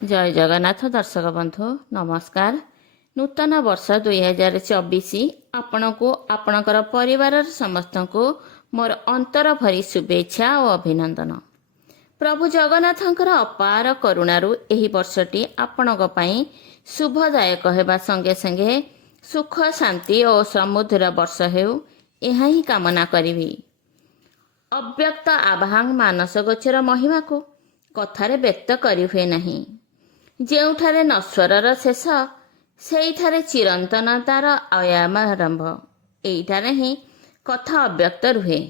जय जगन्नाथ दर्शक बंधु नमस्कार। नूतन वर्ष 2024 आपण को आपणकर परिवार समस्त को मोर अंतर भरी शुभेच्छा और अभिनंदन। प्रभु जगन्नाथंकर अपार करुणारू एही वर्षटी आपणक पई शुभदायक हेबा संगे संगे सुख शांति और समुद्र वर्ष हेउ एहा ही कामना करिवि। अव्यक्त आभांग मानस गोचर महिमा को कथारे व्यक्त करि हुए नहीं। ଯେଉଁଠାରେ ନଶ୍ୱରର ଶେଷ ସେଇଠାରେ ଚିରନ୍ତନତାର ଆୟାମ ଆରମ୍ଭ। ଏଇଠାରେ ହିଁ କଥା ଅବ୍ୟକ୍ତ ରୁହେ।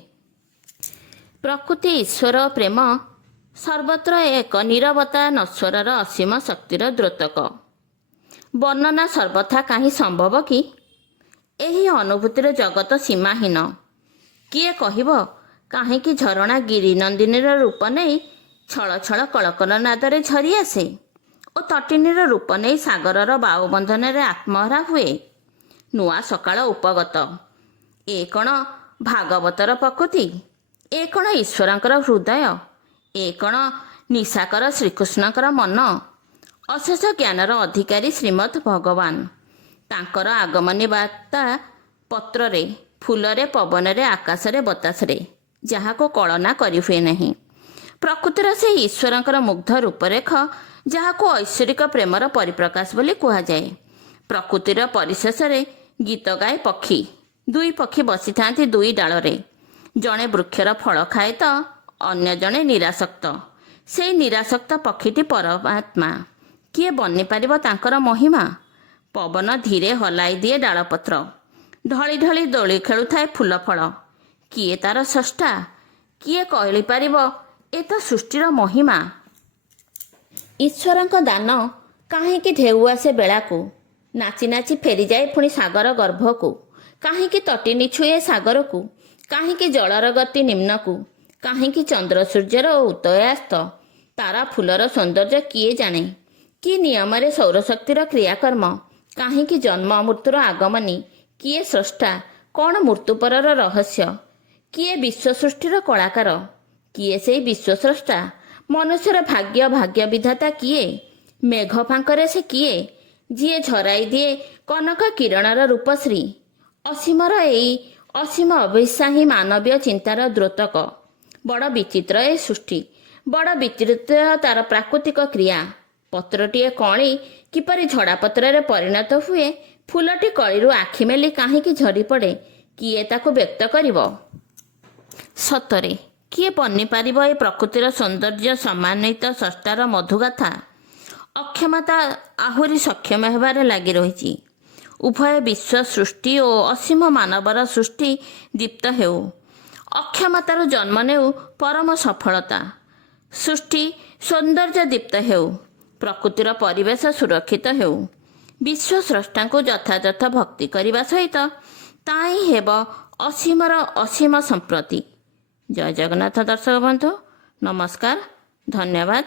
ପ୍ରକୃତି ଈଶ୍ୱର ପ୍ରେମ ସର୍ବତ୍ର ଏକ ନୀରବତା ନଶ୍ୱରର ଅସୀମ ଶକ୍ତିର ଦ୍ୟୋତକ। ବର୍ଣ୍ଣନା ସର୍ବଥା କାହିଁ ସମ୍ଭବ କି? ଏହି ଅନୁଭୂତିର ଜଗତ ସୀମାହୀନ। କିଏ କହିବ କାହିଁକି ଝରଣା ଗିରିନନ୍ଦିନୀର ରୂପ ନେଇ ଛଳ ଛଳ କଳକଲ ନାଦରେ ଝରି ଆସେ ଓ ତଟିନୀର ରୂପ ନେଇ ସାଗରର ବାଉବନ୍ଧନରେ ଆତ୍ମହରା ହୁଏ। ନୂଆ ସକାଳ ଉପଗତ। ଏ କ'ଣ ଭାଗବତର ପ୍ରକୃତି? ଏ କ'ଣ ଈଶ୍ୱରଙ୍କର ହୃଦୟ? ଏ କ'ଣ ନିଶାକର ଶ୍ରୀକୃଷ୍ଣଙ୍କର ମନ? ଅଶେଷ ଜ୍ଞାନର ଅଧିକାରୀ ଶ୍ରୀମଦ୍ ଭଗବାନ ତାଙ୍କର ଆଗମନୀ ବାର୍ତ୍ତା ପତ୍ରରେ, ଫୁଲରେ, ପବନରେ, ଆକାଶରେ, ବତାସରେ ଯାହାକୁ କଳନା କରିହୁଏ ନାହିଁ। ପ୍ରକୃତିର ସେହି ଈଶ୍ୱରଙ୍କର ମୁଗ୍ଧ ରୂପରେଖ ଯାହାକୁ ଐଶ୍ୱରିକ ପ୍ରେମର ପରିପ୍ରକାଶ ବୋଲି କୁହାଯାଏ। ପ୍ରକୃତିର ପରିଶେଷରେ ଗୀତ ଗାଏ ପକ୍ଷୀ। ଦୁଇ ପକ୍ଷୀ ବସିଥାନ୍ତି ଦୁଇ ଡାଳରେ। ଜଣେ ବୃକ୍ଷର ଫଳ ଖାଏ ତ ଅନ୍ୟ ଜଣେ ନିରାସକ୍ତ। ସେଇ ନିରାସକ୍ତ ପକ୍ଷୀଟି ପରମାତ୍ମା। କିଏ ବନିପାରିବ ତାଙ୍କର ମହିମା? ପବନ ଧୀରେ ହଲାଇ ଦିଏ ଡାଳପତ୍ର। ଢଳି ଢଳି ଦୋଳି ଖେଳୁଥାଏ ଫୁଲ ଫଳ। କିଏ ତାର ସ୍ରଷ୍ଟା? କିଏ କହିପାରିବ ଏ ତ ସୃଷ୍ଟିର ମହିମା? ଈଶ୍ୱରଙ୍କ ଦାନ କାହିଁକି ଢେଉ ଆସେ ବେଳାକୁ, ନାଚି ନାଚି ଫେରିଯାଏ ପୁଣି ସାଗର ଗର୍ଭକୁ। କାହିଁକି ତଟିନୀ ଛୁଏ ସାଗରକୁ, କାହିଁକି ଜଳର ଗତି ନିମ୍ନକୁ, କାହିଁକି ଚନ୍ଦ୍ର ସୂର୍ଯ୍ୟର ଉଦୟାସ୍ତ, ତାରା ଫୁଲର ସୌନ୍ଦର୍ଯ୍ୟ କିଏ ଜାଣେ? କି ନିୟମରେ ସୌରଶକ୍ତିର କ୍ରିୟାକର୍ମ? କାହିଁକି ଜନ୍ମ ମୃତ୍ୟୁର ଆଗମନୀ? କିଏ ସ୍ରଷ୍ଟା? କ'ଣ ମୃତ୍ୟୁ ପରର ରହସ୍ୟ? କିଏ ବିଶ୍ୱ ସୃଷ୍ଟିର କଳାକାର? କିଏ ସେଇ ବିଶ୍ୱସ୍ରଷ୍ଟା? ମନୁଷ୍ୟର ଭାଗ୍ୟ ଭାଗ୍ୟ ବିଧାତା କିଏ? ମେଘ ଫାଙ୍କରେ ସେ କିଏ? ଯିଏ ଝରାଇ ଦିଏ କନକ କିରଣର ରୂପଶ୍ରୀ। ଅସୀମର ଏଇ ଅସୀମ ଅଭିସା ହିଁ ମାନବୀୟ ଚିନ୍ତାର ଦ୍ୟୋତକ। ବଡ଼ ବିଚିତ୍ର ଏ ସୃଷ୍ଟି, ବଡ଼ ବିଚିତ୍ର ତାର ପ୍ରାକୃତିକ କ୍ରିୟା। ପତ୍ରଟିଏ କଅଁଳି କିପରି ଝଡ଼ାପତ୍ରରେ ପରିଣତ ହୁଏ, ଫୁଲଟି କଳିରୁ ଆଖି ମେଲି କାହିଁକି ଝରିପଡ଼େ, କିଏ ତାକୁ ବ୍ୟକ୍ତ କରିବ? ସତରେ କିଏ ବନିପାରିବ ଏ ପ୍ରକୃତିର ସୌନ୍ଦର୍ଯ୍ୟ ସମନ୍ୱିତ ସ୍ରଷ୍ଟାର ମଧୁଗାଥା? ଅକ୍ଷମତା ଆହୁରି ସକ୍ଷମ ହେବାରେ ଲାଗି ରହିଛି। ଉଭୟ ବିଶ୍ୱ ସୃଷ୍ଟି ଓ ଅସୀମ ମାନବର ସୃଷ୍ଟି ଦୀପ୍ତ ହେଉ। ଅକ୍ଷମତାରୁ ଜନ୍ମ ନେଉ ପରମ ସଫଳତା। ସୃଷ୍ଟି ସୌନ୍ଦର୍ଯ୍ୟ ଦୀପ୍ତ ହେଉ। ପ୍ରକୃତିର ପରିବେଶ ସୁରକ୍ଷିତ ହେଉ। ବିଶ୍ୱ ସ୍ରଷ୍ଟାଙ୍କୁ ଯଥାଯଥ ଭକ୍ତି କରିବା ସହିତ ତାହିଁ ହେବ ଅସୀମର ଅସୀମ ସମ୍ପ୍ରତି। ଜୟ ଜଗନ୍ନାଥ ଦର୍ଶକ ବନ୍ଧୁ ନମସ୍କାର, ଧନ୍ୟବାଦ।